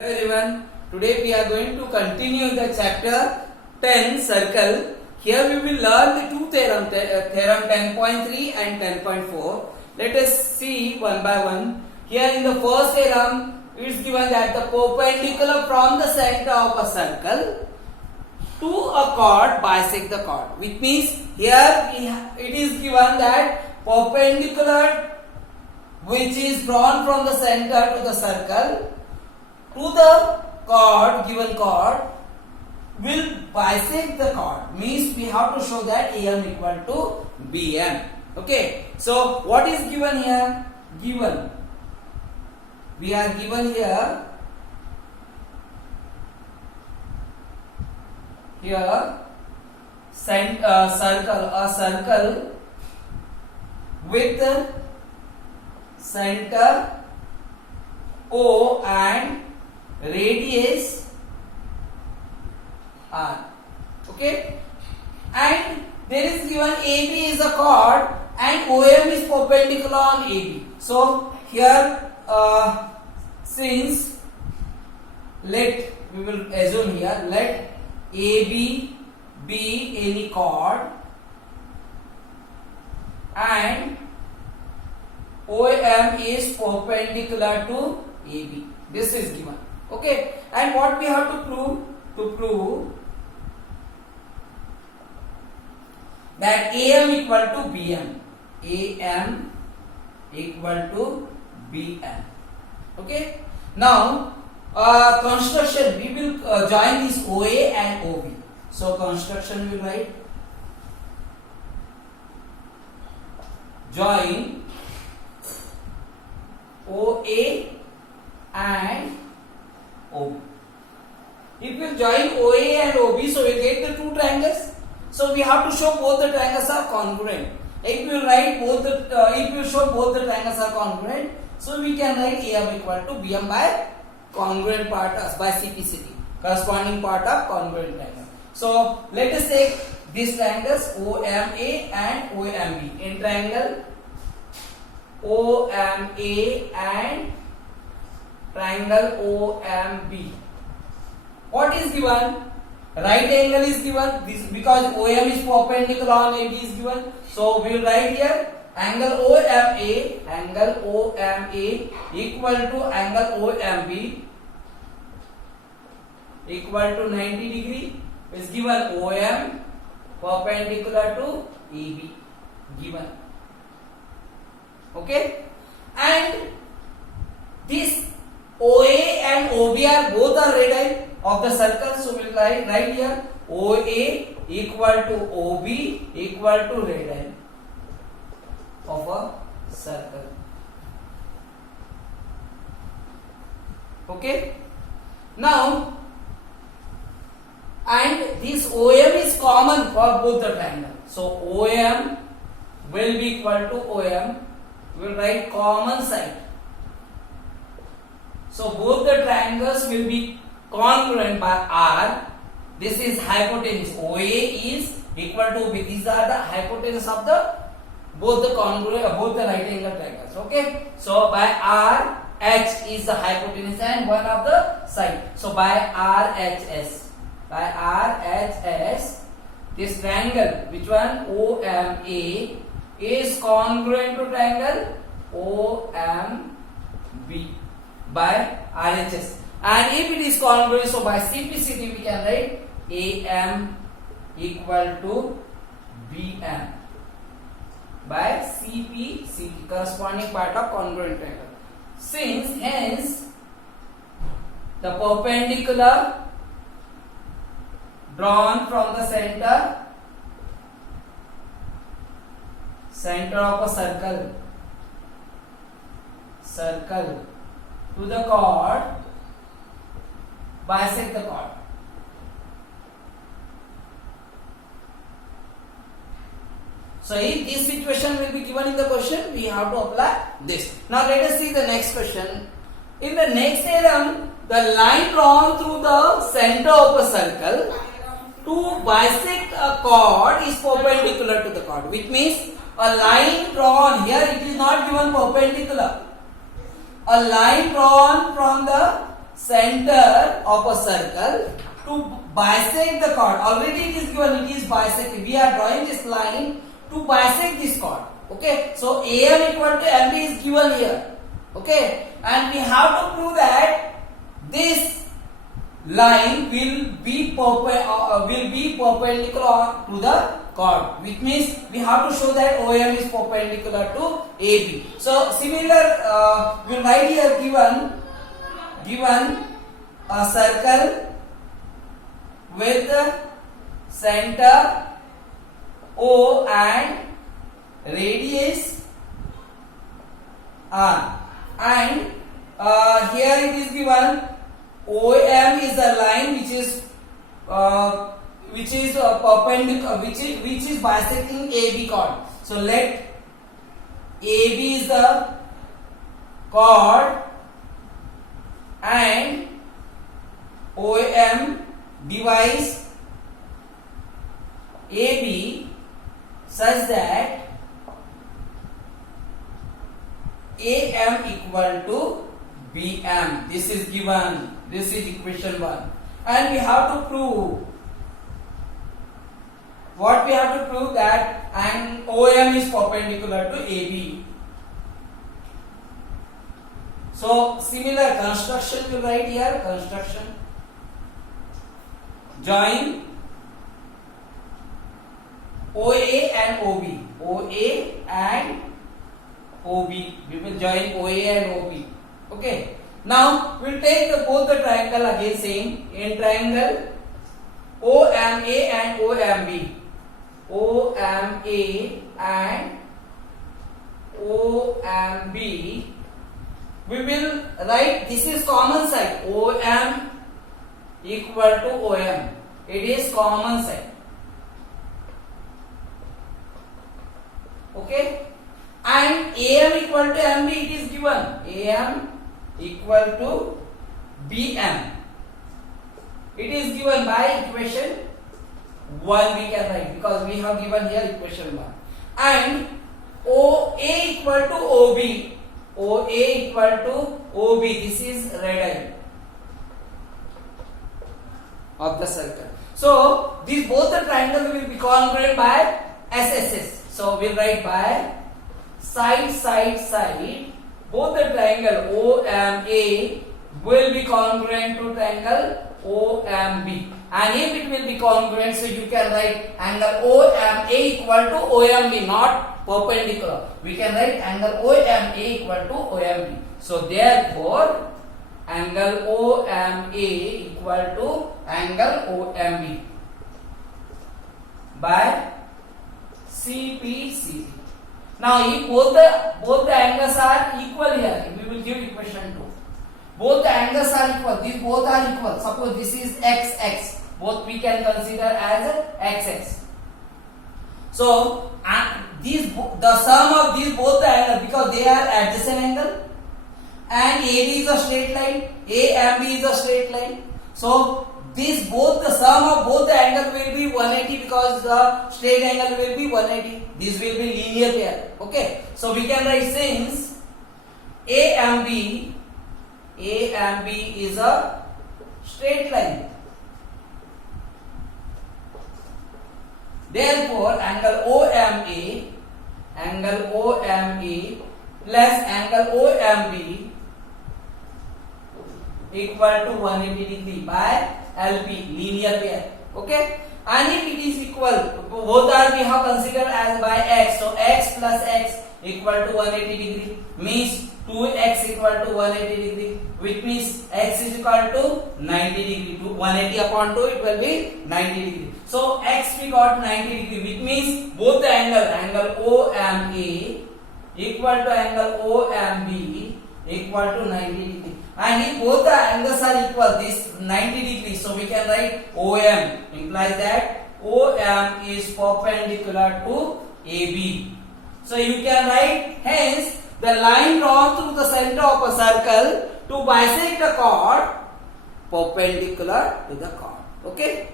Hello everyone, today we are going to continue the chapter 10 circle. Here we will learn the two theorem 10.3 and 10.4. Let us see one by one. Here in the first theorem, it is given that the perpendicular from the center of a circle to a chord bisect the chord, which means here it is given that perpendicular which is drawn from the center to the circle to the chord, given chord will bisect the chord, means we have to show that AM equal to BM. Okay, so what is given here? Given, we are given here a circle with center O and radius R. Okay, and there is given AB is a chord and OM is perpendicular on AB. So here since we will assume here let AB be any chord and OM is perpendicular to AB. This is given. Okay, and what we have to prove? To prove that AM equal to BM. AM equal to BM. Okay, now construction, we will join this OA and OB. So construction we will write join OA and OB. If we join OA and OB, so we get the two triangles. So we have to show both the triangles are congruent. If we write both if we show both the triangles are congruent, so we can write AM equal to BM by congruent part by CPCT, corresponding part of congruent triangle. So let us take these triangles OMA and OMB. In triangle OMA and triangle OMB, what is given? Right angle is given. This because OM is perpendicular on AB is given. So we will write here angle OMA equal to angle OMB equal to 90 degree is given. OM perpendicular to AB given. Okay, and this OA and OB are both are radii of the circle, so we will write here OA equal to OB equal to radii of a circle. Okay, now and this OM is common for both the triangle, so OM will be equal to OM. We will write common side. So both the triangles will be congruent by R. This is hypotenuse. OA is equal to B. These are the hypotenuse of the both the right angle triangles. Okay. So by R, H is the hypotenuse and one of the side. So by RHS, this triangle, which one? OMA is congruent to triangle OMB by RHS, and if it is congruent, so by CPCT we can write AM equal to BM by CPCT, corresponding part of congruent triangle. Since hence the perpendicular drawn from the center of a circle to the chord bisect the chord. So if this situation will be given in the question, we have to apply this. Now let us see the next question. In the next theorem, the line drawn through the center of a circle to bisect a chord is perpendicular to the chord, which means a line drawn here, it is not given perpendicular. A line drawn from the center of a circle to bisect the chord. Already it is given, it is bisected. We are drawing this line to bisect this chord. Okay, so AM equal to MB is given here. Okay, and we have to prove that this line will be perpendicular to the chord, which means we have to show that OM is perpendicular to AB. So similar, we'll write here given a circle with center O and radius R, and here it is given OM is the line which is perpendicular, which is bisecting AB chord. So let AB is the chord and OM divides AB such that AM equal to BM. This is given. This is equation 1. And we have to prove. What we have to prove? That and OM is perpendicular to AB. So similar construction we will write here. Construction. Join OA and OB. OA and OB. We will join OA and OB. Okay. Now we will take both the triangle again same. In triangle OMA and OMB. OMA and OMB. We will write, this is common side. OM equal to OM. It is common side. Okay. And AM equal to MB, it is given. AM equal to BM. It is given by equation 1 we can write, because we have given here equation 1. And OA equal to OB. OA equal to OB. This is radii of the circle. So these both the triangles will be congruent by SSS. So we will write by side. Both the triangle OMA will be congruent to triangle OMB. And if it will be congruent, so you can write angle OMA equal to OMB, not perpendicular. We can write angle OMA equal to OMB. So therefore, angle OMA equal to angle OMB by CPC. Now, if both the angles are equal here, we will give equation 2. Both the angles are equal. These both are equal. Suppose this is XX. Both we can consider as XX. So, the sum of these both the angles, because they are adjacent angle, and AB is a straight line, AMB is a straight line. So, the sum of both the angle will be 180, because the straight angle will be 180. This will be linear pair. Okay. So we can write, since AMB is a straight line, therefore angle OMA plus angle OMB equal to 180 degree by LP, linear pair. Okay. And if it is equal, both are we have considered as by X. So X plus X equal to 180 degree, means 2X equal to 180 degree, which means X is equal to 90 degree. 180 upon 2, it will be 90 degree. So X we got 90 degree, which means both the angle OMA equal to angle OMB equal to 90 degree. And if both the angles are equal, this 90 degrees, so we can write OM, implies that OM is perpendicular to AB. So you can write, hence the line drawn through the center of a circle to bisect the chord perpendicular to the chord. Okay.